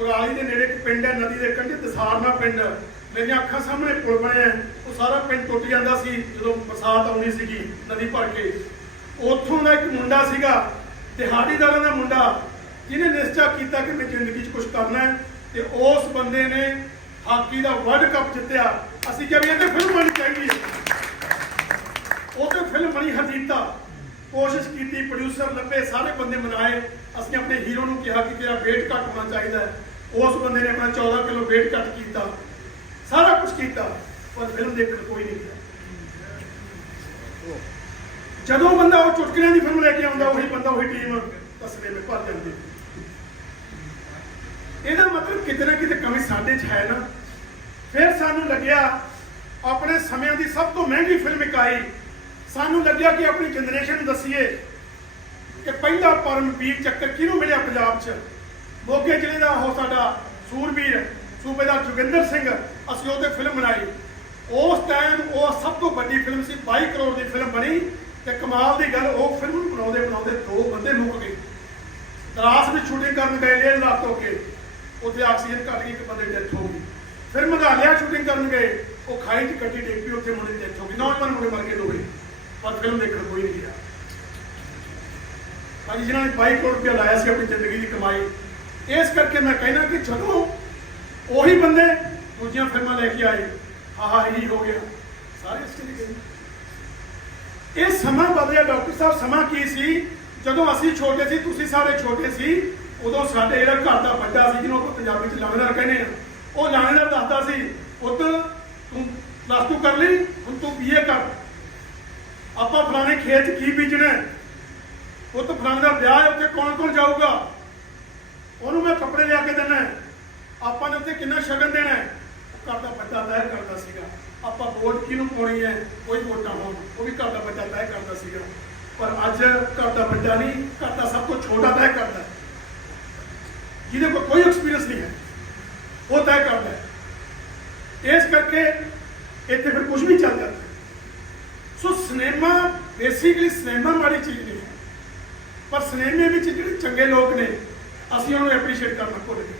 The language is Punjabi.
ਕੁਰਾਲੀ ਦੇ ਨੇੜੇ ਇੱਕ ਪਿੰਡ ਹੈ, ਨਦੀ ਦੇ ਕੰਢੇ ਦਸਾਰਨਾ ਪਿੰਡ। ਮੇਰੀਆਂ ਅੱਖਾਂ ਸਾਹਮਣੇ ਪੁਲ ਬਣਿਆ ਉਹ ਸਾਰਾ ਪਿੰਡ ਟੁੱਟ ਜਾਂਦਾ ਸੀ, ਜਦੋਂ ਬਰਸਾਤ ਆਉਂਦੀ ਸੀਗੀ ਨਦੀ ਭਰ ਕੇ। ਉੱਥੋਂ ਦਾ ਇੱਕ ਮੁੰਡਾ ਸੀਗਾ ਦਿਹਾੜੀਦਾਰਾਂ ਦਾ ਮੁੰਡਾ। ਜਿਹਨੇ ਨਿਸ਼ਚਾ ਕੀਤਾ ਕਿ ਮੈਂ ਜ਼ਿੰਦਗੀ 'ਚ ਕੁਝ ਕਰਨਾ ਹੈ। ਤੇ ਉਸ ਬੰਦੇ ਨੇ ਹਾਕੀ ਦਾ ਵਰਲਡ ਕੱਪ ਜਿੱਤਿਆ। ਅਸੀਂ ਕਿਹਾ ਵੀ ਇਹ ਤੇ ਫਿਲਮ ਬਣੀ ਚਾਹੀਦੀ ਹੈ। ਉਹ ਤੇ ਫਿਲਮ ਬਣੀ ਹਦੀਤਾ ਕੋਸ਼ਿਸ਼ ਕੀਤੀ ਪ੍ਰੋਡਿਊਸਰ ਲੱਭੇ, ਸਾਰੇ ਬੰਦੇ ਮਨਾਏ। ਅਸੀਂ ਆਪਣੇ ਹੀਰੋ ਨੂੰ ਕਿਹਾ ਕਿ ਤੇਰਾ weight ਘੱਟ ਹੋਣਾ ਚਾਹੀਦਾ ਹੈ। ਉਸ ਬੰਦੇ ਨੇ ਆਪਣਾ 14 ਕਿਲੋ weight ਘੱਟ ਕੀਤਾ। ਸਾਰਾ ਕੁਝ ਕੀਤਾ, ਪਰ ਫਿਲਮ ਦੇਖਣ ਕੋਈ ਨਹੀਂ ਗਿਆ। ਜਦੋਂ ਬੰਦਾ ਉਹ ਚੁਟਕਲਿਆਂ ਦੀ ਫਿਲਮ ਲੈ ਕੇ ਆਉਂਦਾ, ਉਹੀ ਬੰਦਾ, ਉਹੀ ਟੀਮ ਤਸਲੇ ਵਿੱਚ ਭਰ ਜਾਂਦੀ। ਇਹਦਾ ਮਤਲਬ ਕਿਤੇ ਨਾ ਕਿਤੇ ਕਮੀ ਸਾਡੇ 'ਚ ਹੈ ਨਾ। ਫਿਰ ਸਾਨੂੰ ਲੱਗਿਆ, ਆਪਣੇ ਸਮਿਆਂ ਦੀ ਸਭ ਤੋਂ ਮਹਿੰਗੀ ਫਿਲਮ ਇਕਾਈ ਸਾਨੂੰ ਲੱਗਿਆ ਕਿ ਆਪਣੀ ਜਨਰੇਸ਼ਨ ਨੂੰ ਦਸੀਏ ਕਿ ਪਹਿਲਾ ਪਰਮਵੀਰ ਚੱਕਰ ਕਿਹਨੂੰ ਮਿਲਿਆ ਪੰਜਾਬ 'ਚ? ਮੋਗੇ ਜ਼ਿਲ੍ਹੇ ਦਾ ਉਹ ਸਾਡਾ ਸੂਰਬੀਰ ਸੂਬੇਦਾਰ ਜੋਗਿੰਦਰ ਸਿੰਘ, ਅਸੀਂ ਉਹਦੇ ਫਿਲਮ ਬਣਾਈ। ਉਸ ਟਾਈਮ ਉਹ ਸਭ ਤੋਂ ਵੱਡੀ ਫਿਲਮ ਸੀ 22 ਕਰੋੜ ਦੀ ਫਿਲਮ ਬਣੀ ਤੇ ਕਮਾਲ ਦੀ ਗੱਲ, ਉਹ ਫਿਲਮ ਨੂੰ ਬਣਾਉਂਦੇ ਬਣਾਉਂਦੇ ਦੋ ਬੰਦੇ ਮੁੱਕ ਗਏ। ਦਰਾਸ ਵਿੱਚ ਸ਼ੂਟਿੰਗ ਕਰਨ ਗਏ ਡੇਢ ਲੱਖ ਹੋ ਕੇ। ਉੱਥੇ ਆਕਸੀਜਨ ਘੱਟ ਗਈ, ਇੱਕ ਬੰਦੇ ਦੀ ਡੈਥ ਹੋ ਗਈ। ਫਿਰ ਮਧਾਲਿਆ ਸ਼ੂਟਿੰਗ ਕਰਨ ਗਏ। ਉਹ ਖਾਈ 'ਚ ਕੱਟੀ ਡਿੱਗ ਉੱਥੇ ਮੁੰਡੇ ਦੀ ਡੈਥ ਹੋ ਗਈ। ਨੌਜਵਾਨ ਮੁੰਡੇ ਮਰ ਗਏ ਦੋਵੇਂ ਪਰ ਫਿਲਮ ਦੇਖਣ ਕੋਈ ਨਹੀਂ ਗਿਆ। ਭਾਜੀ ਜਿਨ੍ਹਾਂ ਨੇ 22 ਕਰੋੜ ਰੁਪਇਆ ਲਾਇਆ ਸੀ ਆਪਣੀ ਜ਼ਿੰਦਗੀ ਦੀ ਕਮਾਈ, ਇਸ ਕਰਕੇ ਮੈਂ ਕਹਿਣਾ ਕਿ ਜਦੋਂ ਉਹੀ ਬੰਦੇ ਦੂਜੀਆਂ ਫਿਲਮਾਂ ਲੈ ਕੇ ਆਏ, ਆਹਾ ਹੀ ਹੋ ਗਿਆ। ਸਾਰੇ ਚਲੇ ਗਏ ਇਹ ਸਮਾਂ ਬਦਲਿਆ, ਡਾਕਟਰ ਸਾਹਿਬ, ਸਮਾਂ ਕੀ ਸੀ? ਜਦੋਂ ਅਸੀਂ ਛੋਟੇ ਸੀ, ਤੁਸੀਂ ਸਾਰੇ ਛੋਟੇ ਸੀ, ਉਦੋਂ ਸਾਡੇ ਜਿਹੜਾ ਘਰ ਦਾ ਵੱਡਾ ਸੀ, ਜਿਹਨੂੰ ਆਪਾਂ ਪੰਜਾਬੀ ਚ ਲਾਣੇਦਾਰ ਕਹਿੰਦੇ ਆ, ਉਹ ਲਾਣੇਦਾਰ ਦੱਸਦਾ ਸੀ, ਪੁੱਤ, ਤੂੰ ਪਲੱਸ ਟੂ ਕਰ ਲਈ, ਹੁਣ ਤੂੰ ਬੀਏ ਕਰ ਫਲਾਣੇ ਖੇਤ 'ਚ ਕੀ ਬੀਜਣਾ ਉਹ ਪੁੱਤ ਫਲਾਣੇ ਦਾ ਵਿਆਹ ਹੈ, ਉੱਥੇ ਕੌਣ ਕੌਣ ਜਾਊਗਾ? ਉਹਨੂੰ ਮੈਂ ਕੱਪੜੇ ਲਿਆ ਕੇ ਦੇਣਾ ਆਪਾਂ ਨੇ ਉੱਥੇ ਕਿੰਨਾ ਸ਼ਗਨ ਦੇਣਾ ਹੈ? ਘਰ ਦਾ ਬੱਚਾ ਤੈਅ ਕਰਦਾ ਸੀਗਾ। ਆਪਾਂ ਵੋਟ ਕਿਹਨੂੰ ਪਾਉਣੀ ਹੈ? ਕੋਈ ਵੋਟਾਂ ਹੋਣ, ਉਹ ਵੀ ਘਰ ਦਾ ਬੱਚਾ ਤੈਅ ਕਰਦਾ ਸੀਗਾ। ਪਰ ਅੱਜ ਘਰ ਦਾ ਬੱਚਾ ਨਹੀਂ, ਘਰ ਦਾ ਸਭ ਤੋਂ ਛੋਟਾ ਤੈਅ ਕਰਦਾ ਜਿਹਦੇ ਕੋਲ ਕੋਈ ਐਕਸਪੀਰੀਅੰਸ ਨਹੀਂ ਹੈ, ਉਹ ਤੈਅ ਕਰਦਾ ਇਸ ਕਰਕੇ ਇੱਥੇ ਫਿਰ ਕੁਝ ਵੀ ਚੱਲ ਜਾਂਦਾ ਸੋ ਸਿਨੇਮਾ ਬੇਸਿਕਲੀ ਸਿਨੇਮਾ ਮਾੜੀ ਚੀਜ਼ ਨਹੀਂ। ਹੈ ਪਰ ਸਿਨੇਮੇ ਵਿੱਚ ਜਿਹੜੇ ਚੰਗੇ ਲੋਕ ਨੇ, ਅਸੀਂ ਉਹਨਾਂ ਨੂੰ ਐਪਰੀਸ਼ੀਏਟ ਕਰਨਾ ਭੁੱਲ ਗਏ।